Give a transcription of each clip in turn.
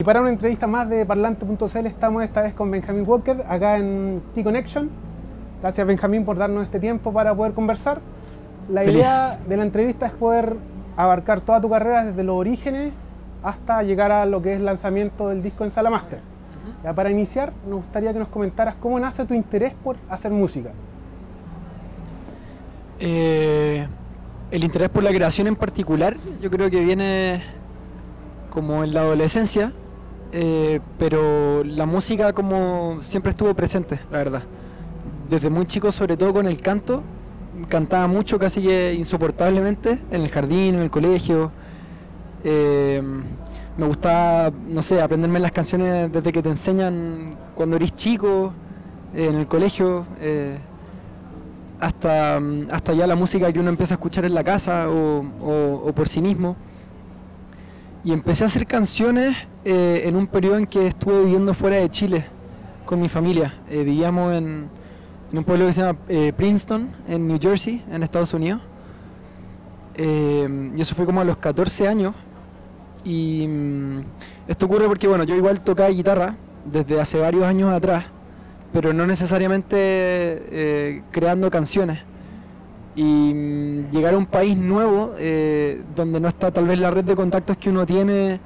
Y para una entrevista más de Parlante.cl estamos esta vez con Benjamín Walker, acá en T-Connection. Gracias, Benjamín, por darnos este tiempo para poder conversar. La idea de la entrevista es poder abarcar toda tu carrera desde los orígenes hasta llegar a lo que es el lanzamiento del disco en Sala Master. Ya, para iniciar, nos gustaría que nos comentaras cómo nace tu interés por hacer música. El interés por la creación en particular, yo creo que viene como en la adolescencia, pero la música como siempre estuvo presente, la verdad. Desde muy chico, sobre todo con el canto, cantaba mucho, casi que insoportablemente, en el jardín, en el colegio. Me gustaba, no sé, aprenderme las canciones desde que te enseñan cuando eres chico, en el colegio, hasta ya la música que uno empieza a escuchar en la casa o por sí mismo. Y empecé a hacer canciones en un periodo en que estuve viviendo fuera de Chile con mi familia. Vivíamos en un pueblo que se llama Princeton, en New Jersey, en Estados Unidos. Y eso fue como a los 14 años. Y esto ocurre porque, bueno, yo igual tocaba guitarra desde hace varios años atrás, pero no necesariamente creando canciones. Y llegar a un país nuevo, donde no está tal vez la red de contactos que uno tiene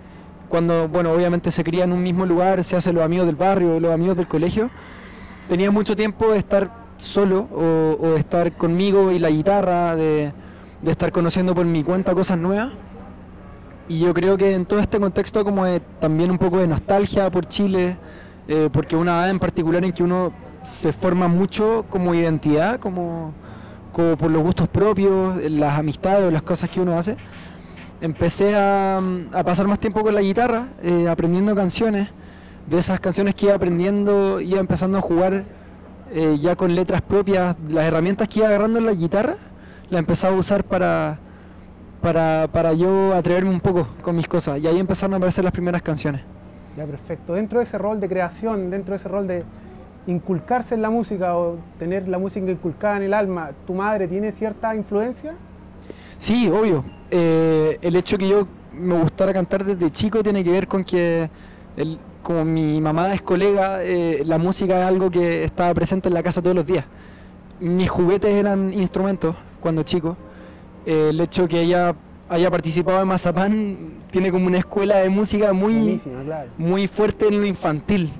cuando, bueno, obviamente se cría en un mismo lugar, se hacen los amigos del barrio, los amigos del colegio. Tenía mucho tiempo de estar solo o de estar conmigo y la guitarra, de estar conociendo por mi cuenta cosas nuevas. Y yo creo que en todo este contexto como también un poco de nostalgia por Chile, porque una edad en particular en que uno se forma mucho como identidad, como por los gustos propios, las amistades o las cosas que uno hace, empecé a pasar más tiempo con la guitarra, aprendiendo canciones. De esas canciones que iba aprendiendo, iba empezando a jugar ya con letras propias. Las herramientas que iba agarrando en la guitarra, las empezaba a usar para yo atreverme un poco con mis cosas. Y ahí empezaron a aparecer las primeras canciones. Ya, perfecto. Dentro de ese rol de creación, dentro de ese rol de inculcarse en la música o tener la música inculcada en el alma, ¿tu madre tiene cierta influencia? Sí, obvio. El hecho que yo me gustara cantar desde chico tiene que ver con que, como mi mamá es colega, la música es algo que estaba presente en la casa todos los días. Mis juguetes eran instrumentos cuando chico. El hecho que ella haya participado en Mazapán tiene como una escuela de música Claro, muy fuerte en lo infantil.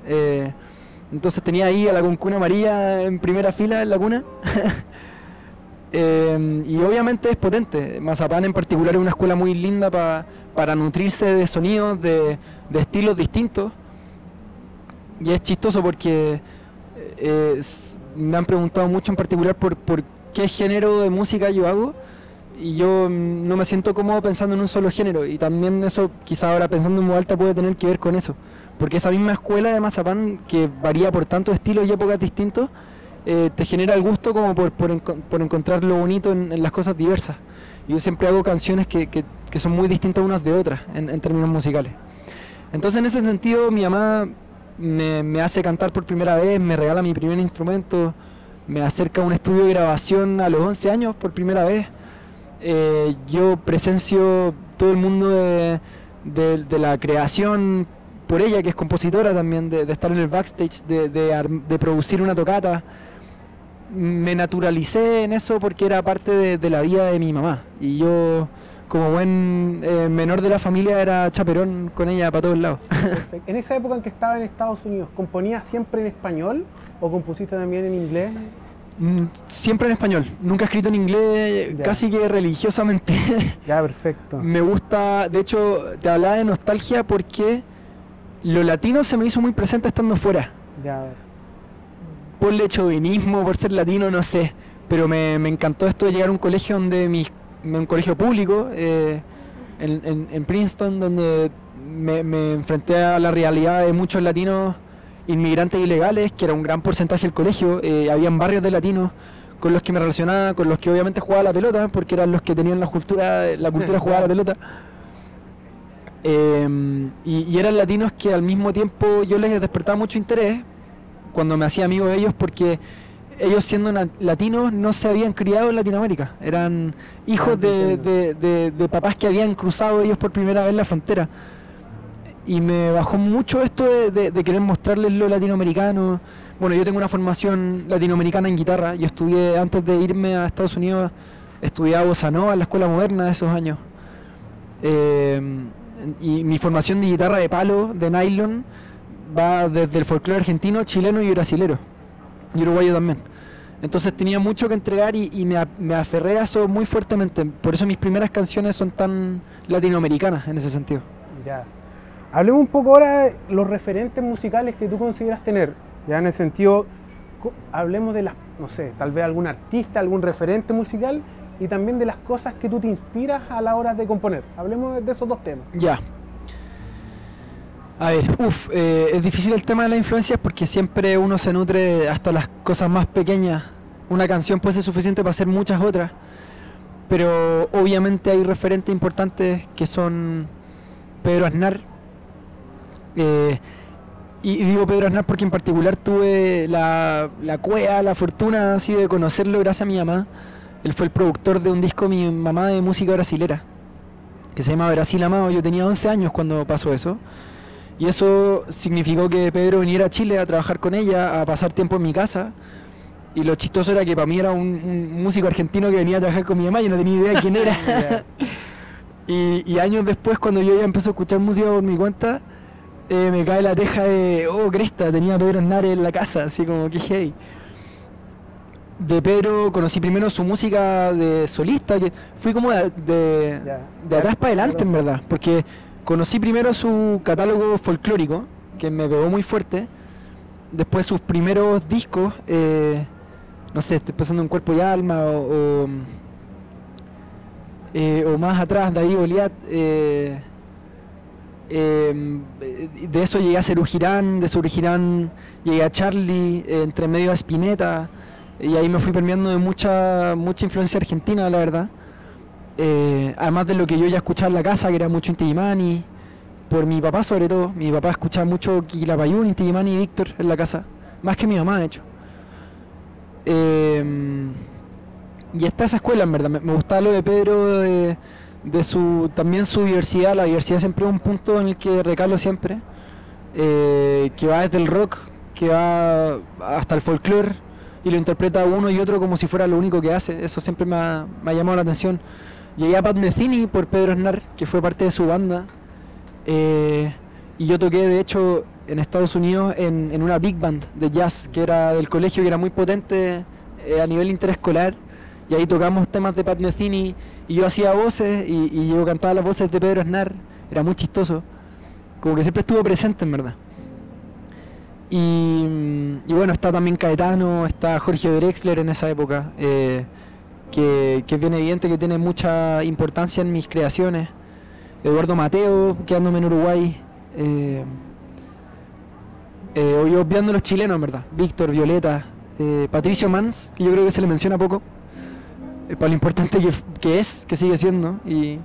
Entonces tenía ahí a la Cuncuna María en primera fila en la cuna. Y obviamente es potente. Mazapán en particular es una escuela muy linda para nutrirse de sonidos, de estilos distintos. Y es chistoso porque me han preguntado mucho en particular por qué género de música yo hago. Y yo no me siento cómodo pensando en un solo género, y también eso, quizá ahora pensando en voz alta, puede tener que ver con eso, porque esa misma escuela de Mazapán, que varía por tantos estilos y épocas distintos, te genera el gusto como por encontrar lo bonito en las cosas diversas. Y yo siempre hago canciones que son muy distintas unas de otras en términos musicales. Entonces, en ese sentido, mi mamá me hace cantar por primera vez, me regala mi primer instrumento, me acerca a un estudio de grabación a los 11 años por primera vez. Yo presencio todo el mundo de la creación por ella, que es compositora también, de estar en el backstage, de producir una tocata. Me naturalicé en eso porque era parte de la vida de mi mamá, y yo, como buen menor de la familia, era chaperón con ella para todos lados. Perfecto. En esa época en que estaba en Estados Unidos, ¿componías siempre en español o compusiste también en inglés? Siempre en español, nunca he escrito en inglés, casi que religiosamente. Ya, perfecto. Me gusta, de hecho, te hablaba de nostalgia porque lo latino se me hizo muy presente estando fuera. Ya. Por chauvinismo, por ser latino, no sé, pero me encantó esto de llegar a un colegio un colegio público, en Princeton, donde me enfrenté a la realidad de muchos latinos inmigrantes ilegales, que era un gran porcentaje del colegio. Habían barrios de latinos con los que me relacionaba, con los que obviamente jugaba la pelota, porque eran los que tenían la cultura de jugar a la pelota. Y eran latinos que al mismo tiempo yo les despertaba mucho interés cuando me hacía amigo de ellos, porque ellos, siendo latinos, no se habían criado en Latinoamérica. Eran hijos de papás que habían cruzado ellos por primera vez la frontera. y me bajó mucho esto de querer mostrarles lo latinoamericano. Bueno, yo tengo una formación latinoamericana en guitarra. Yo estudié, antes de irme a Estados Unidos, estudiaba bossa nova en la escuela moderna de esos años. Y mi formación de guitarra de palo, de nylon, va desde el folclore argentino, chileno y brasilero. Y uruguayo también. Entonces tenía mucho que entregar y me aferré a eso muy fuertemente. Por eso mis primeras canciones son tan latinoamericanas en ese sentido. Ya. Hablemos un poco ahora de los referentes musicales que tú consideras tener. Ya en el sentido, hablemos de las, no sé, tal vez algún artista, algún referente musical y también de las cosas que tú te inspiras a la hora de componer. Hablemos de esos dos temas. Ya. A ver, es difícil el tema de las influencias porque siempre uno se nutre hasta las cosas más pequeñas. Una canción puede ser suficiente para hacer muchas otras, pero obviamente hay referentes importantes que son Pedro Aznar. Y digo Pedro Aznar porque en particular tuve la cueva, la fortuna así de conocerlo gracias a mi mamá. Él fue el productor de un disco de mi mamá de música brasilera, que se llama Brasil Amado. Yo tenía 11 años cuando pasó eso. Y eso significó que Pedro viniera a Chile a trabajar con ella, a pasar tiempo en mi casa. Y lo chistoso era que para mí era un músico argentino que venía a trabajar con mi mamá y no tenía idea de quién era. y años después, cuando yo ya empecé a escuchar música por mi cuenta, me cae la teja de, oh, cresta, tenía a Pedro Aznar en la casa, así como que hey. De Pedro conocí primero su música de solista, que fui como de atrás para adelante en verdad, porque conocí primero su catálogo folclórico, que me pegó muy fuerte, después sus primeros discos, no sé, estoy pensando en Cuerpo y Alma, o más atrás, David Goliat, de eso llegué a Serú Girán, de Serú Girán llegué a Charlie, entre medio a Spinetta, y ahí me fui permeando de mucha influencia argentina, la verdad. Además de lo que yo ya escuchaba en la casa, que era mucho Inti Illimani, por mi papá sobre todo. Mi papá escuchaba mucho Quilapayún, Inti Illimani y Víctor en la casa, más que mi mamá de hecho. Y está esa escuela en verdad, me gustaba lo de Pedro, también su diversidad. La diversidad siempre es un punto en el que recalo siempre, que va desde el rock, que va hasta el folclore, y lo interpreta uno y otro como si fuera lo único que hace. Eso siempre me ha llamado la atención. Llegué a Pat Metheny por Pedro Aznar, que fue parte de su banda, y yo toqué de hecho en Estados Unidos en una big band de jazz que era del colegio, que era muy potente a nivel interescolar, y ahí tocamos temas de Pat Metheny y yo hacía voces y yo cantaba las voces de Pedro Aznar. Era muy chistoso, como que siempre estuvo presente en verdad. Y bueno, está también Caetano, está Jorge Drexler en esa época, que es bien evidente que tiene mucha importancia en mis creaciones. Eduardo Mateo, quedándome en Uruguay, yo obviando los chilenos en verdad, Víctor, Violeta, Patricio Mans, que yo creo que se le menciona poco, para lo importante que sigue siendo, y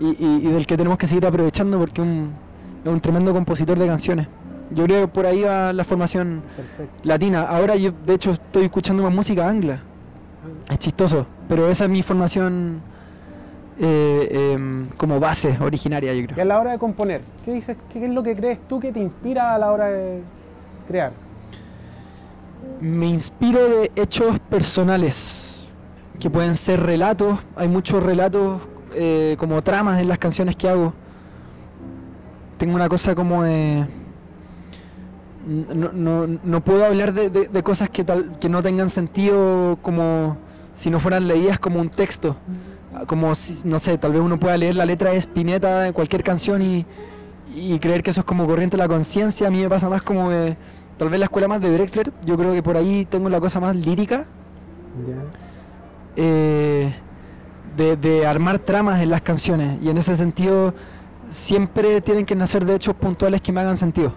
del que tenemos que seguir aprovechando porque es un tremendo compositor de canciones. Yo creo que por ahí va la formación latina. Ahora yo de hecho estoy escuchando más música angla. Es chistoso, pero esa es mi formación como base originaria, yo creo. Y a la hora de componer, ¿qué dices? ¿Qué es lo que crees tú que te inspira a la hora de crear? Me inspiro de hechos personales, que pueden ser relatos. Hay muchos relatos como tramas en las canciones que hago. Tengo una cosa como de... No puedo hablar de cosas que no tengan sentido, como si no fueran leídas como un texto. Como si, no sé, tal vez uno pueda leer la letra de Spinetta en cualquier canción y creer que eso es como corriente de la conciencia. A mí me pasa más como de, tal vez la escuela más de Drexler. Yo creo que por ahí tengo la cosa más lírica, de armar tramas en las canciones, y en ese sentido siempre tienen que nacer de hechos puntuales que me hagan sentido.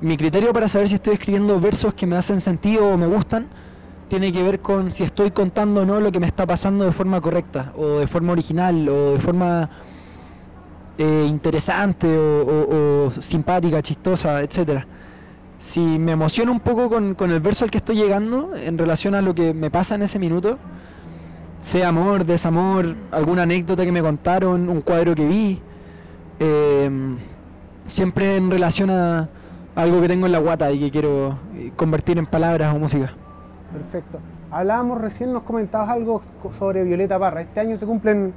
Mi criterio para saber si estoy escribiendo versos que me hacen sentido o me gustan tiene que ver con si estoy contando o no lo que me está pasando de forma correcta, o de forma original, o de forma interesante, o simpática, chistosa, etcétera. Si me emociono un poco con el verso al que estoy llegando en relación a lo que me pasa en ese minuto, sea amor, desamor, alguna anécdota que me contaron, un cuadro que vi, siempre en relación a algo que tengo en la guata y que quiero convertir en palabras o música. Perfecto. Hablábamos recién, nos comentabas algo sobre Violeta Parra. Este año se cumplen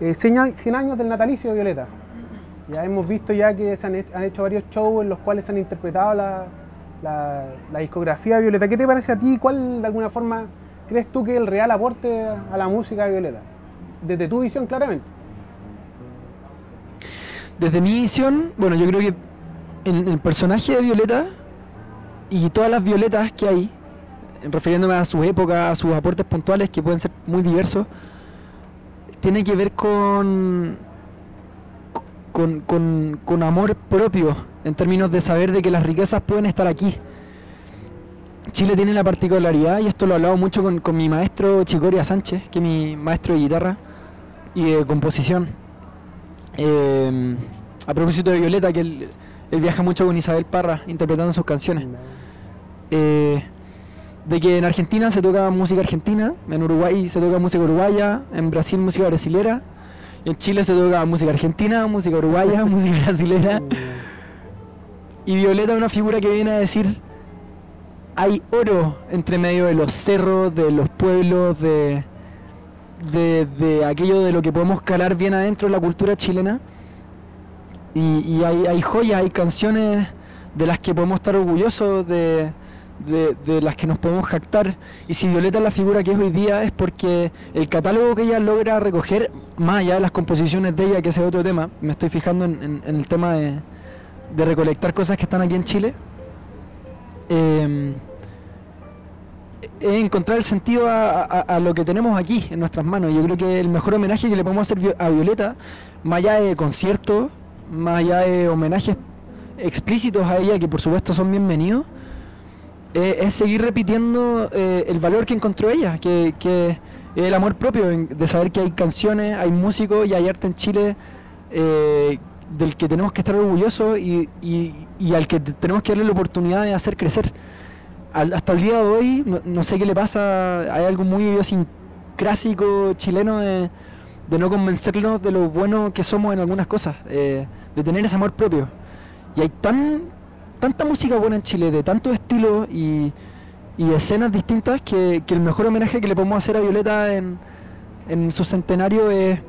100 años del natalicio de Violeta. Ya hemos visto ya que se han hecho varios shows en los cuales se han interpretado la discografía de Violeta. ¿Qué te parece a ti? ¿Cuál, de alguna forma, crees tú que es el real aporte a la música de Violeta? Desde tu visión, claramente. Desde mi visión, bueno, yo creo que el personaje de Violeta y todas las Violetas que hay, refiriéndome a su época, a sus aportes puntuales que pueden ser muy diversos, tiene que ver con amor propio, en términos de saber de que las riquezas pueden estar aquí. Chile tiene la particularidad, y esto lo he hablado mucho con mi maestro Chicoria Sánchez, que es mi maestro de guitarra y de composición. A propósito de Violeta, que él viaja mucho con Isabel Parra interpretando sus canciones. De que en Argentina se toca música argentina, en Uruguay se toca música uruguaya, en Brasil música brasilera, y en Chile se toca música argentina, música uruguaya, música brasilera. Y Violeta es una figura que viene a decir: hay oro entre medio de los cerros, de los pueblos, de aquello de lo que podemos calar bien adentro de la cultura chilena. Y hay joyas, hay canciones de las que podemos estar orgullosos, de las que nos podemos jactar. Y si Violeta es la figura que es hoy día, es porque el catálogo que ella logra recoger, más allá de las composiciones de ella, que ese es otro tema, me estoy fijando en el tema de recolectar cosas que están aquí en Chile, es encontrar el sentido a lo que tenemos aquí en nuestras manos. Yo creo que el mejor homenaje que le podemos hacer a Violeta, más allá de conciertos, más allá de homenajes explícitos a ella, que por supuesto son bienvenidos, es seguir repitiendo el valor que encontró ella, que es el amor propio, de saber que hay canciones, hay músicos y hay arte en Chile del que tenemos que estar orgullosos y al que tenemos que darle la oportunidad de hacer crecer. Hasta el día de hoy, no sé qué le pasa, hay algo muy idiosincrásico chileno de no convencernos de lo bueno que somos en algunas cosas, de tener ese amor propio. Y hay tanta música buena en Chile, de tantos estilos y escenas distintas, que el mejor homenaje que le podemos hacer a Violeta en su centenario es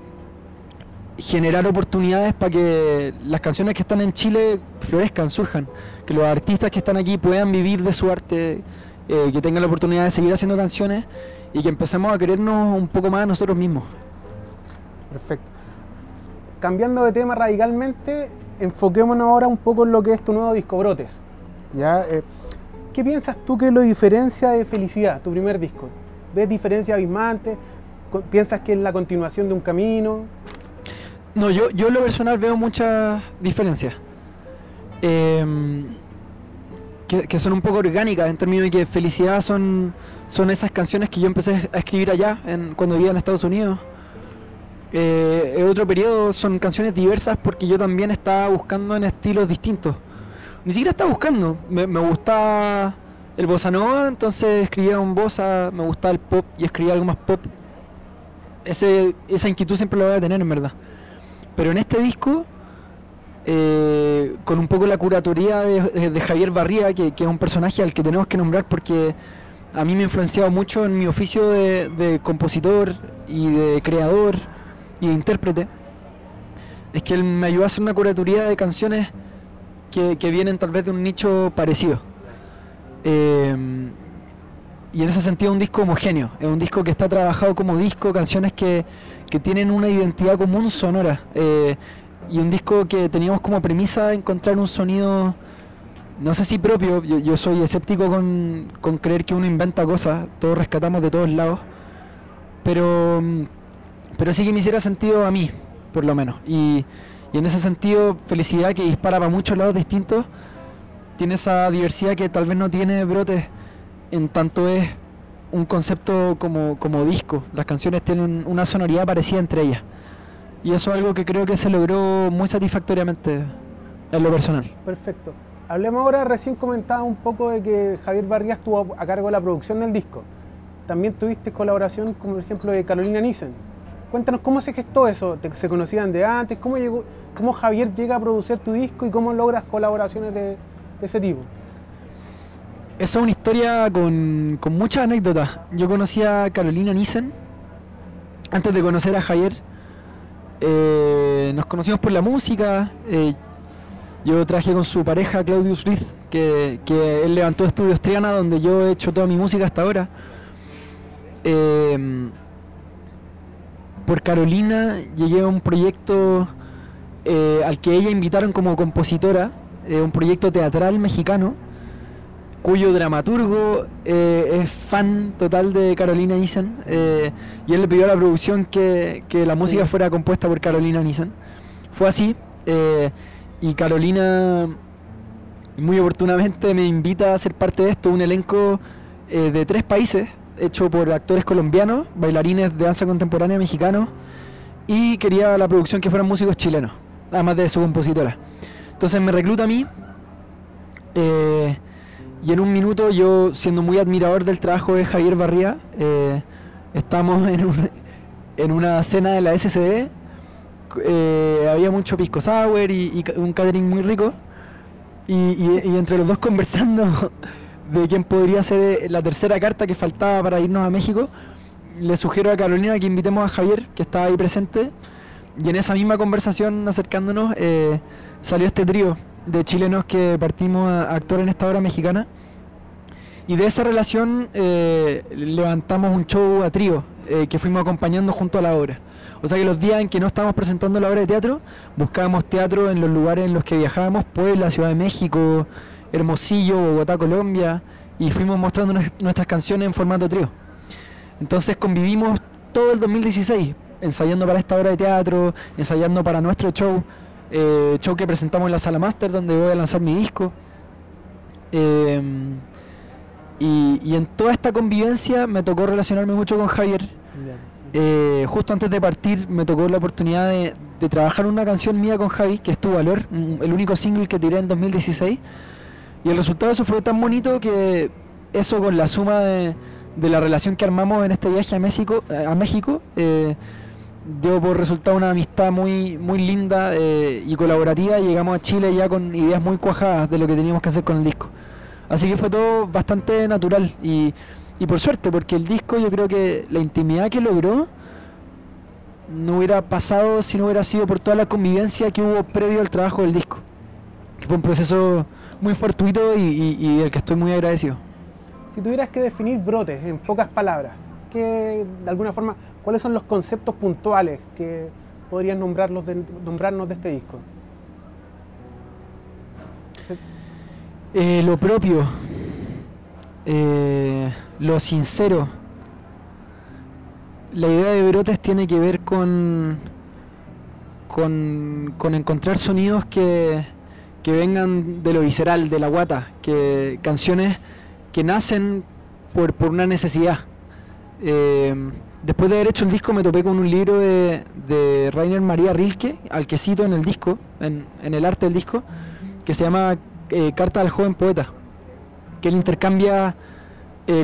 generar oportunidades para que las canciones que están en Chile florezcan, surjan, que los artistas que están aquí puedan vivir de su arte, que tengan la oportunidad de seguir haciendo canciones y que empecemos a querernos un poco más a nosotros mismos. Perfecto. Cambiando de tema radicalmente, enfoquémonos ahora un poco en lo que es tu nuevo disco, Brotes. ¿Ya? ¿Qué piensas tú que lo diferencia de Felicidad, tu primer disco? ¿Ves diferencias abismantes? ¿Piensas que es la continuación de un camino? No, yo en lo personal veo muchas diferencias. Que son un poco orgánicas, en términos de que Felicidad son esas canciones que yo empecé a escribir allá, cuando vivía en Estados Unidos. En otro periodo son canciones diversas porque yo también estaba buscando en estilos distintos. Ni siquiera estaba buscando, me gustaba el bossa nova, entonces escribía un bossa, me gustaba el pop y escribía algo más pop. Esa inquietud siempre la voy a tener, en verdad. Pero en este disco, con un poco la curatoría de Javier Barría, que es un personaje al que tenemos que nombrar porque a mí me ha influenciado mucho en mi oficio de compositor y de creador y de intérprete, es que él me ayudó a hacer una curatoría de canciones que vienen tal vez de un nicho parecido. Y en ese sentido un disco homogéneo, es un disco que está trabajado como disco, canciones que tienen una identidad común sonora, y un disco que teníamos como premisa encontrar un sonido, no sé si propio, yo soy escéptico con creer que uno inventa cosas, todos rescatamos de todos lados, pero sí que me hiciera sentido a mí, por lo menos, y en ese sentido Felicidad, que dispara para muchos lados distintos, tiene esa diversidad que tal vez no tiene Brotes, en tanto es un concepto como disco. Las canciones tienen una sonoridad parecida entre ellas, y eso es algo que creo que se logró muy satisfactoriamente en lo personal. Perfecto. Hablemos ahora, recién comentaba un poco de que Javier Barría estuvo a cargo de la producción del disco. También tuviste colaboración, como por ejemplo, de Carolina Nissen. Cuéntanos cómo se gestó eso, ¿se conocían de antes? ¿Cómo llegó ¿Cómo Javier llega a producir tu disco y cómo logras colaboraciones de ese tipo? Esa es una historia con muchas anécdotas. Yo conocí a Carolina Nissen antes de conocer a Javier. Nos conocimos por la música. Yo trabajé con su pareja Claudius Riz, que él levantó Estudios Triana, donde yo he hecho toda mi música hasta ahora. Por Carolina llegué a un proyecto al que ella invitaron como compositora, un proyecto teatral mexicano, cuyo dramaturgo es fan total de Carolina Nissen, y él le pidió a la producción que la música fuera compuesta por Carolina Nissen. Fue así, y Carolina muy oportunamente me invita a ser parte de esto, un elenco de 3 países, hecho por actores colombianos, bailarines de danza contemporánea mexicanos, y quería la producción que fueran músicos chilenos, además de su compositora. Entonces me recluta a mí, y en un minuto, yo siendo muy admirador del trabajo de Javier Barría, estamos en una cena de la SCD, había mucho pisco sour y un catering muy rico, y entre los dos conversando de quién podría ser la tercera carta que faltaba para irnos a México, le sugiero a Carolina que invitemos a Javier, que estaba ahí presente, y en esa misma conversación, acercándonos, salió este trío de chilenos que partimos a actuar en esta obra mexicana, y de esa relación levantamos un show a trío que fuimos acompañando junto a la obra. O sea que los días en que no estábamos presentando la obra de teatro, buscábamos teatro en los lugares en los que viajábamos, Puebla, Ciudad de México, Hermosillo, Bogotá, Colombia, y fuimos mostrando nuestras canciones en formato trío. Entonces convivimos todo el 2016, ensayando para esta obra de teatro, ensayando para nuestro show, show que presentamos en la Sala Master, donde voy a lanzar mi disco. Y en toda esta convivencia me tocó relacionarme mucho con Javier. Justo antes de partir me tocó la oportunidad de trabajar una canción mía con Javi, que es Tu Valor, el único single que tiré en 2016. Y el resultado de eso fue tan bonito que eso, con la suma de la relación que armamos en este viaje a México, dio por resultado una amistad muy, muy linda y colaborativa. Llegamos a Chile ya con ideas muy cuajadas de lo que teníamos que hacer con el disco. Así que fue todo bastante natural y por suerte, porque el disco, yo creo que la intimidad que logró no hubiera pasado si no hubiera sido por toda la convivencia que hubo previo al trabajo del disco, que fue un proceso muy fortuito y del que estoy muy agradecido. Si tuvieras que definir Brotes en pocas palabras, de alguna forma, ¿cuáles son los conceptos puntuales que podrías nombrarnos de este disco? Lo propio, lo sincero. La idea de Brotes tiene que ver con encontrar sonidos que vengan de lo visceral, de la guata, canciones que nacen por una necesidad. Después de haber hecho el disco me topé con un libro de Rainer Maria Rilke, al que cito en el disco, en el arte del disco, que se llama Carta al joven poeta, que él intercambia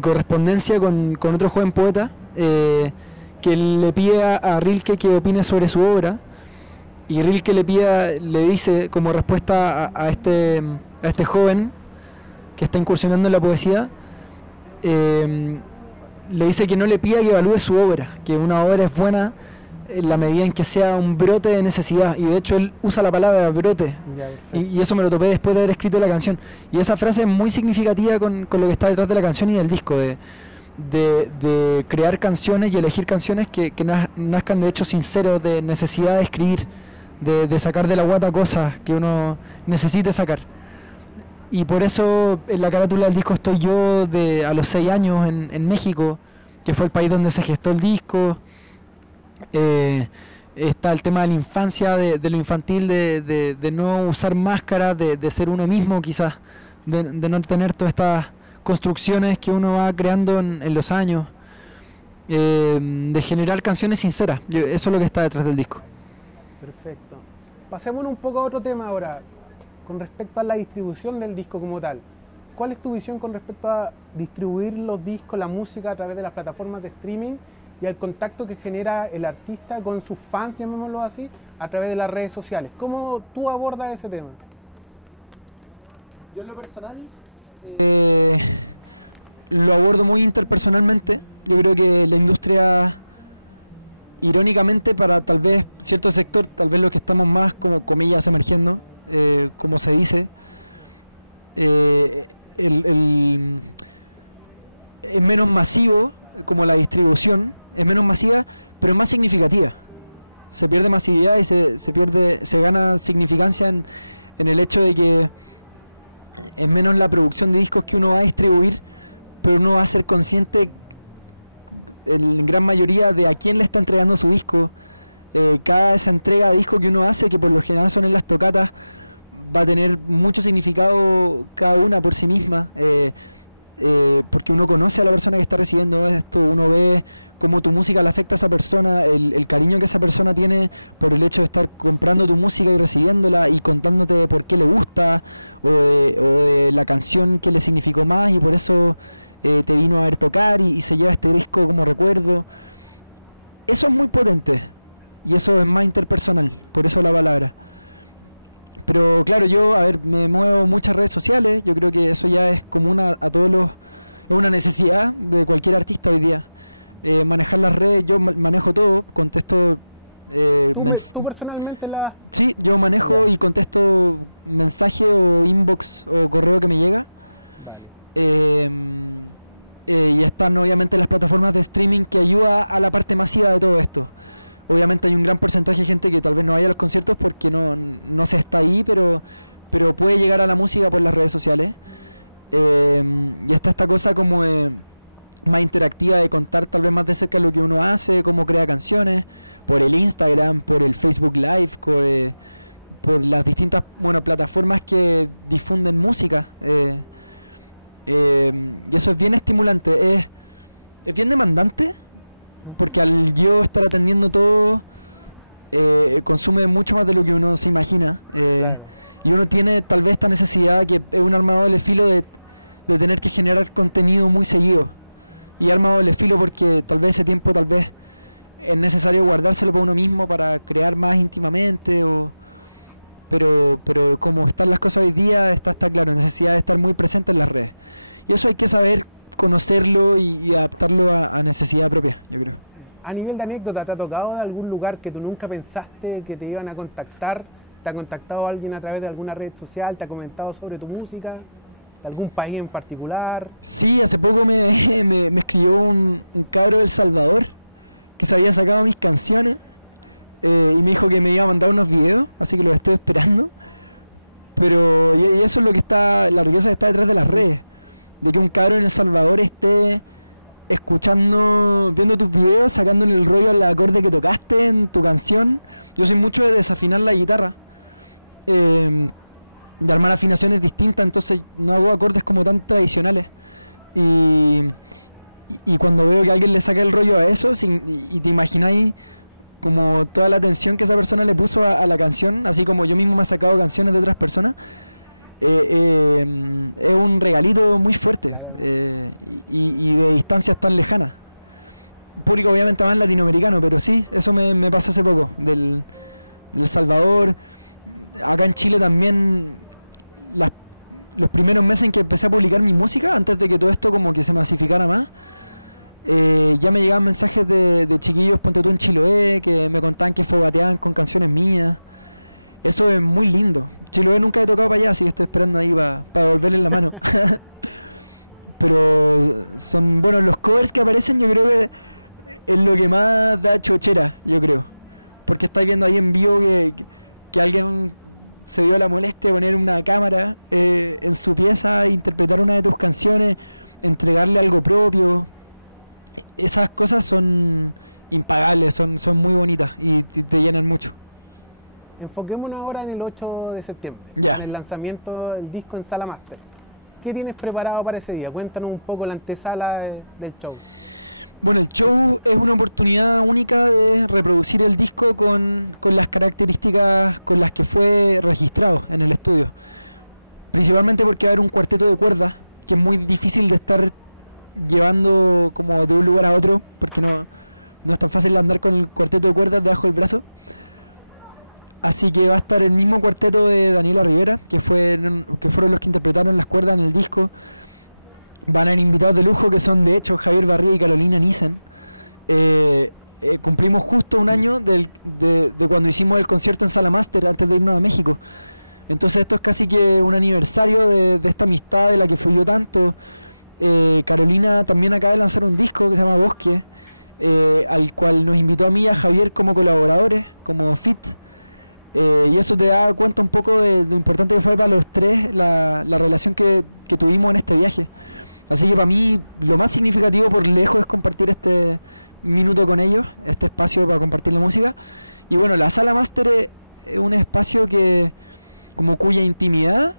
correspondencia con otro joven poeta, que le pide a Rilke que opine sobre su obra, y Rilke le dice como respuesta a este joven que está incursionando en la poesía, le dice que no le pida que evalúe su obra, que una obra es buena en la medida en que sea un brote de necesidad, y de hecho él usa la palabra brote, y eso me lo topé después de haber escrito la canción, y esa frase es muy significativa con lo que está detrás de la canción y del disco, de crear canciones y elegir canciones que nazcan de hechos sinceros, de necesidad de escribir, de sacar de la guata cosas que uno necesite sacar. Y por eso en la carátula del disco estoy yo a los 6 años en México, que fue el país donde se gestó el disco. Está el tema de la infancia, de lo infantil, de no usar máscaras, de ser uno mismo quizás, de no tener todas estas construcciones que uno va creando en los años, de generar canciones sinceras. Eso es lo que está detrás del disco. Perfecto. Pasemos un poco a otro tema ahora, con respecto a la distribución del disco como tal. ¿Cuál es tu visión con respecto a distribuir los discos, la música a través de las plataformas de streaming y al contacto que genera el artista con sus fans, llamémoslo así, a través de las redes sociales. ¿Cómo tú abordas ese tema? Yo en lo personal lo abordo muy interpersonalmente. Yo creo que la industria, irónicamente para tal vez cierto sector, tal vez los que estamos más como comillas emergiendo, como se dice, es menos masivo, como la distribución, es menos masiva, pero es más significativa. Se pierde masividad y se gana significancia en el hecho de que es menos la producción de discos que uno va a distribuir, pero uno va a ser consciente en gran mayoría de a quién le está entregando su disco. Cada esa entrega de disco que uno hace, que por lo general son en las tocatas, va a tener mucho significado cada una por sí misma, porque uno conoce a la persona que está recibiendo esto, uno ve cómo tu música le afecta a esa persona, el cariño que esa persona tiene por el hecho de estar comprando tu música y recibiéndola y contándote de por qué le gusta o de la canción que le significó más y por eso te vino a ver tocar y se lleva este disco como recuerdo. Eso es muy potente y eso es más interpersonal, por eso la palabra. Pero claro, yo, a ver, me muevo muchas redes sociales, yo creo que eso ya es común a todos es una necesidad de cualquier artista hoy día. Manejar las redes, yo manejo todo, contesto... ¿Tú personalmente la...? Sí, yo manejo y contesto mensaje o inbox o correo que me llega. Y están obviamente las plataformas de streaming que ayuda a la parte masiva de todo esto. Obviamente hay un gran porcentaje de gente que tal vez no vaya a los conciertos porque no se está ahí, pero puede llegar a la música por las redes sociales. Y está esta cosa como más interactiva de contar tal vez más de cerca lo que uno hace, cómo crea canciones, por el Instagram, por el Facebook Live, por las distintas plataformas que difunden música. Y eso es bien estimulante, es bien demandante, porque al yo estar atendiendo todo, consume mucho más de lo que uno se imagina. Y uno tiene tal vez esta necesidad que es un arma de doble filo de tener que generar contenido muy seguido. Y arma de doble filo porque tal vez ese tiempo es necesario guardárselo para uno mismo para crear más íntimamente. Pero como están las cosas hoy día, está claro, necesidad de estar muy presente en las redes. Y eso hay que saber conocerlo y adaptarlo a necesidad propia, yo creo. A nivel de anécdota, ¿te ha tocado de algún lugar que tú nunca pensaste que te iban a contactar? ¿Te ha contactado alguien a través de alguna red social? ¿Te ha comentado sobre tu música? ¿De algún país en particular? Sí, hace poco me escribió un cabro de El Salvador que se había sacado mis canciones y me dijo que me iba a mandar unos videos, así que los estoy esperando. Pero y eso es lo que la riqueza que está detrás de las redes, de que un cabro en El Salvador esté escuchando, viendo tus videos, sacándole el rollo al acorde que tocaste en tu canción. Yo soy mucho de desafinar la guitarra, de armar afinaciones distintas, entonces no hago acordes como tan tradicionales. Y cuando veo que alguien le saca el rollo a eso, y te imagináis como toda la atención que esa persona le puso a la canción, así como yo mismo me he sacado canciones de otras personas, es un regalito muy fuerte, y de distancias tan lejanas. Público obviamente más latinoamericano, pero sí, eso me pasó hace poco, del Salvador. Acá en Chile también, los primeros meses en que empecé a publicar mi música, antes de que todo esto como que se masificara más, ya me llegaban mensajes de chiquillos, ponte tú en Chiloé, que me contaban que fogateaban con canciones mías. Eso es muy lindo. Chiloé nunca he tocado para allá, así que estoy esperando ahí para devolverle la mano. Pero son, los covers que aparecen, yo creo que es lo que más da chochera, yo creo. Porque estáis viendo ahí en vivo que alguien se dio la molestia de poner una cámara en su pieza, interpretar una de tus canciones, entregarle algo propio. Esas cosas son impagables, son muy bonitas y te llenan mucho. Enfoquémonos ahora en el 8 de septiembre, en el lanzamiento del disco en Sala Master. ¿Qué tienes preparado para ese día? Cuéntanos un poco la antesala del show. Bueno, el show es una oportunidad única de reproducir el disco con las características con las que fue registrado en el estudio. Principalmente porque va a haber un cuarteto de cuerdas, que es muy difícil de estar llevando como de un lugar a otro, porque no no es tan fácil andar con el cuarteto de cuerdas debajo del brazo. Así que va a estar el mismo cuarteto de Daniela Rivera, que fueron los que interpretaron las cuerdas en el disco. Van a haber invitados de lujo que son de hecho Javier Barría y Carolina Nissen. Cumplimos justo un año de cuando hicimos el concierto en Sala Master antes de irnos a México. Entonces esto es casi que un aniversario de esta amistad de la que fluyó tanto. Carolina también acaba de lanzar un disco que se llama Bosque, al cual nos invitó a mí y a Javier como colaboradores, como fit. Y eso te da cuenta un poco de lo importante que fue para los tres la relación que tuvimos en este viaje. Así que para mí lo más significativo por lejos es compartir este minuto con ellos, este espacio para compartir la música. Y bueno, la Sala Master es un espacio como cuya intimidad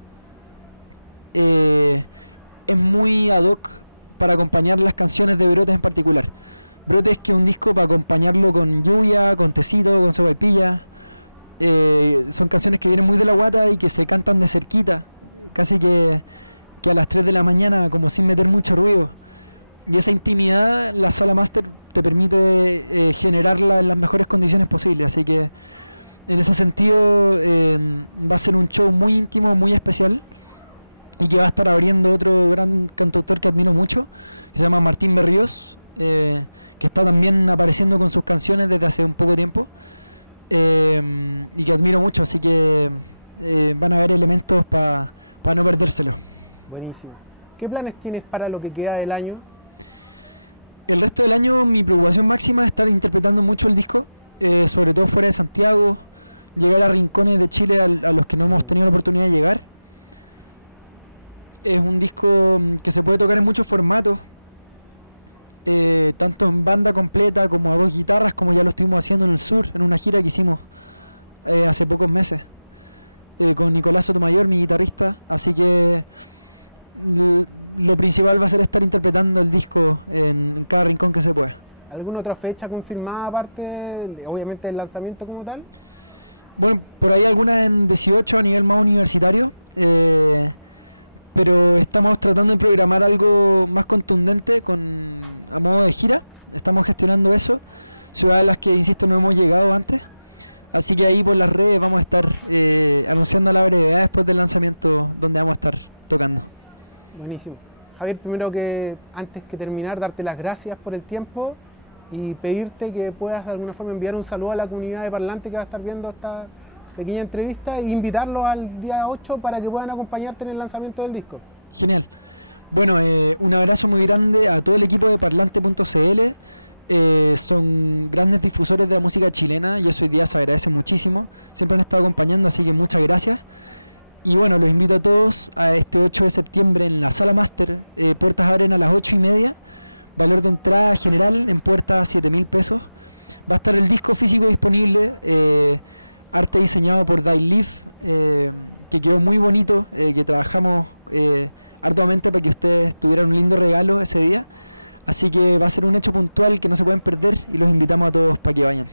es muy ad hoc para acompañar las canciones de Brotes en particular. Brotes, que es un disco para acompañarlo con lluvia, con tecito, con sopaipilla. Son canciones que vienen muy de la guata y que se cantan de cerquita, casi que a las 3 de la mañana, como sin meter mucho ruido. Y esa intimidad, la Sala Master te permite generarla en las mejores condiciones posibles. Así que en ese sentido va a ser un show muy íntimo, muy especial, y que va a estar abriendo otro gran cantautor que admiro mucho, que se llama Martín Berríos, que está también apareciendo con sus canciones desde hace un poco tiempo. Y que admiro mucho, así que van a haber elementos para no perdérselo. Buenísimo. ¿Qué planes tienes para lo que queda del año? El resto del año mi preocupación máxima es estar interpretando mucho el disco, sobre todo fuera de Santiago, llegar a rincones de Chile a los que no hemos tenido la oportunidad de llegar. Es un disco que se puede tocar en muchos formatos, tanto en banda completa como a 2 guitarras, como ya lo estuvimos haciendo en el sur, en una gira que hicimos hace pocos meses, con Nicolás Sotomayor, mi guitarrista. Así que lo principal va a ser estar interpretando el disco en cada rincón que se pueda. ¿Alguna otra fecha confirmada aparte, obviamente, del lanzamiento como tal? Bueno, por ahí alguna en 18 a nivel más universitario, pero estamos tratando de programar algo más contundente a modo de gira. Estamos gestionando eso, ciudades a las que, insisto, no hemos llegado antes. Así que ahí por las redes vamos a estar anunciando la brevedad después del lanzamiento, donde vamos a estar tocando. Buenísimo. Javier, primero que antes que terminar, darte las gracias por el tiempo y pedirte que puedas de alguna forma enviar un saludo a la comunidad de Parlante que va a estar viendo esta pequeña entrevista e invitarlos al día 8 para que puedan acompañarte en el lanzamiento del disco. Genial. Bueno, un abrazo muy grande a todo el equipo de Parlante.cl. Son grandes difusores de la música chilena y eso hoy día se agradece muchísimo. Siempre han estado acompañando, así que muchas gracias. Y bueno, los invito a todos a este 8 de septiembre en la Sala Master. Puertas abren a las 8:30. Valor de entrada general en puerta 7.000 pesos. Va a estar el disco físico disponible, arte diseñado por Dailif, que quedó muy bonito, que trabajamos arduamente para que ustedes tuvieran un lindo regalo ese día. Así que va a ser un hecho puntual que no se pueden perder y los invitamos a todos para que vayan.